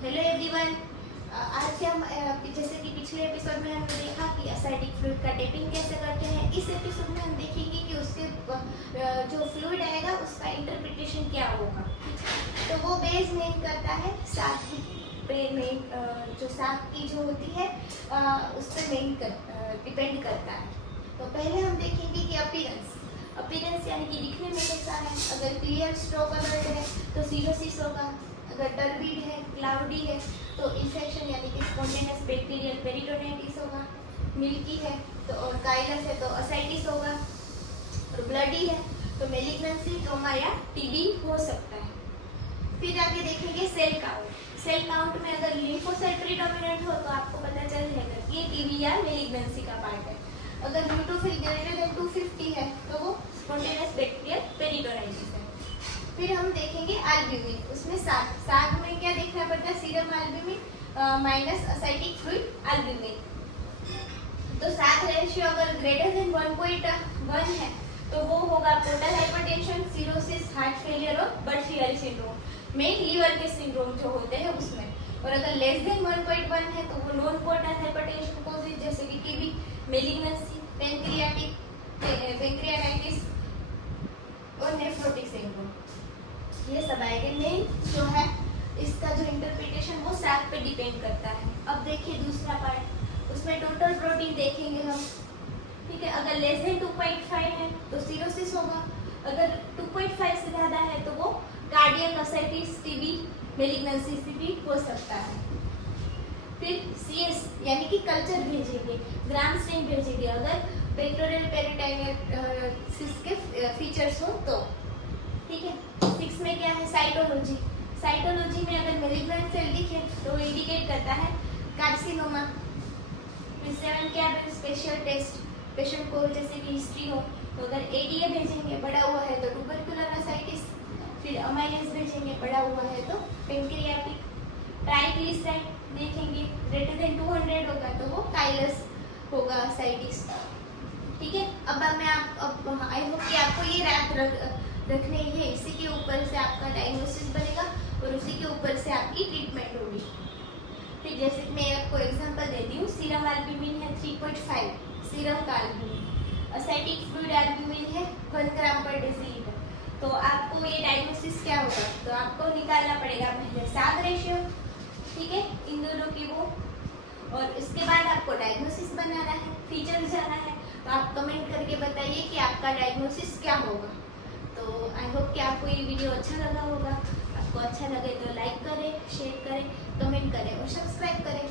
Hello everyone. आज हम जैसे कि पिछले एपिसोड में हमने देखा कि एसिडिक फ्लूइड का टेपिंग कैसे करते हैं। इस एपिसोड में हम देखेंगे कि उसके जो फ्लूइड आएगा उसका इंटरप्रिटेशन क्या होगा। तो वो बेस मेन करता है साग पे, मेन जो साग की जो होती है उस पर मेन डिपेंड करता है। तो पहले हम देखेंगे कि अपीयरेंस यानी कि दिखने में कैसा है। अगर क्लियर स्ट्रो कलर्ड है तो सीरोसिस होगा। अगर टर्बिड है, क्लाउडी है तो इन्फेक्शन यानी कि स्पॉन्टेनियस बैक्टीरियल पेरिटोनाइटिस होगा। मिल्की है तो और काइलस है तो असाइटिस होगा। और ब्लडी है तो मेलिग्नेंसी, ट्रोमा या टीबी हो सकता है। फिर आगे देखेंगे सेल काउंट। सेल काउंट में अगर लिम्फोसाइट प्रीडोमिनेंट हो तो आपको पता चल जाएगा कि ये टीबी या मेलिग्नेंसी का पार्ट है। अगर न्यूट्रोफिल ग्रेटर देन 250 है तो वो स्पॉन्टेनियस बैक्टीरियल पेरिटोनाइटिस है। फिर हम देखेंगे एल्ब्यूमिन। उसमें साग में क्या देखना पड़ता है, serum albumin minus acetic fluid albumin. तो साग रेशियो अगर ग्रेटर देन 1.1 है तो वो होगा portal hypertension, cirrhosis, heart failure और बर्चियरी सिंड्रोम, मेन लीवर के सिंड्रोम जो होते हैं उसमें। और अगर लेस देन 1.1 है तो वो नॉन पोर्टल हाइपरटेंशन कॉजेज जैसे कि टीबी, मेलिग्नेंसी, पैंक्रियाटाइटिस और नेफ्रोटिक सिंड्रोम, ये सब आएंगे। मेन जो है इसका जो इंटरप्रिटेशन वो सैक पे डिपेंड करता है। अब देखिए दूसरा पार्ट, उसमें टोटल प्रोटीन देखेंगे हम। ठीक है, अगर लेस देन 2.5 है तो सिरोसिस होगा। अगर 2.5 से ज़्यादा है तो वो कार्डियक असाइटिस, टीबी, मेलिग्नेंसी भी हो सकता है। फिर सीएस यानी कि कल्चर भेजेंगे, ग्राम स्टेन भेजेंगे अगर बैक्टीरियल पेरिटोनाइटिस के फीचर्स हो तो। ठीक है, 6 में क्या है, साइटोलॉजी। साइटोलॉजी में अगर मेलिग्नेंट सेल दिखे तो इंडिकेट करता है कार्सिनोमा। फिर 7 क्या है, स्पेशल टेस्ट, पेशेंट को जैसे कि हिस्ट्री हो तो अगर एडीए भेजेंगे बड़ा हुआ है तो ट्यूबरकुलर असाइटिस। फिर अमाइलेज भेजेंगे बड़ा हुआ है तो पेंक्रियाटिक। ट्राइग्लिसराइड देखेंगे ग्रेटर देन 200 होगा तो वो काइलस होगा, असाइटिस। ठीक है, अब मैं आई होप कि आपको ये रखने हैं। इसी के ऊपर से आपका डायग्नोसिस बनेगा और उसी के ऊपर से आपकी ट्रीटमेंट होगी। फिर जैसे कि मैं आपको एग्जांपल देती हूँ, सीरम एल्ब्यूमिन है 3.5 सीरम का एल्ब्यूमिन, एसिटिक फ्लूइड एल्ब्यूमिन है 1 ग्राम पर डेसीलीटर। तो आपको ये डायग्नोसिस क्या होगा, तो आपको निकालना पड़ेगा पहले साग रेशियो, ठीक है, इन दोनों की वो, और इसके बाद आपको डायग्नोसिस बनाना है, फीचर्स जाना है। तो आप कमेंट करके बताइए कि आपका डायग्नोसिस क्या होगा। तो आई होप कि आपको ये वीडियो अच्छा लगा होगा। आपको अच्छा लगे तो लाइक करें, शेयर करें, कमेंट करें और सब्सक्राइब करें।